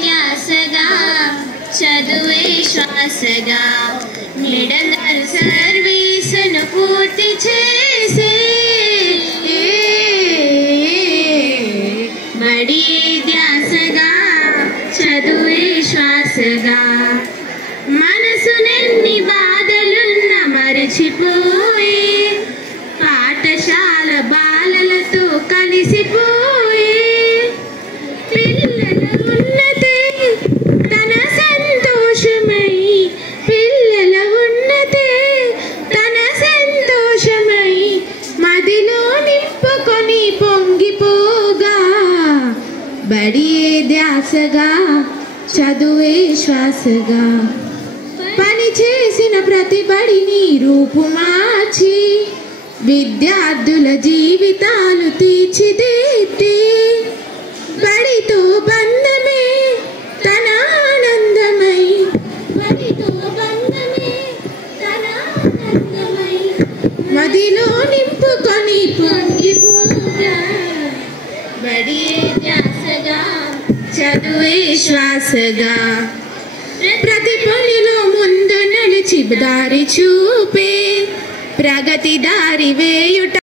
ధ్యాసగా చదువే శ్వాసగా మిడనల్ సర్వీసును పూర్తి చేసి బడి ధ్యాసగా చదువే శ్వాసగా మనసునెన్ని బాధలున్న మరచిపోయి పాఠశాల బాలలతో కలిసిపోయి పిల్లల ఉన్నతే తన సంతోషమై పిల్లల ఉన్నతే తన సంతోషమై మదిలో నింపుకొని పొంగిపోగా బడియే ధ్యాసగా చదువే శ్వాసగా పని చేసిన ప్రతి బడిని రూపుమార్చి విద్యార్థుల జీవితాలు తీర్చిదిద్ది బడితో బంధమే తన ఆనందమై బడితో బంధమే తన ఆనందమై మదిలో నింపుకొని పొంగిపోగా బడియే ధ్యాసగా చదువే శ్వాసగా ప్రతి పనిలో ముందు నడిచి దారి చూపే ప్రగతి దారి వేయుట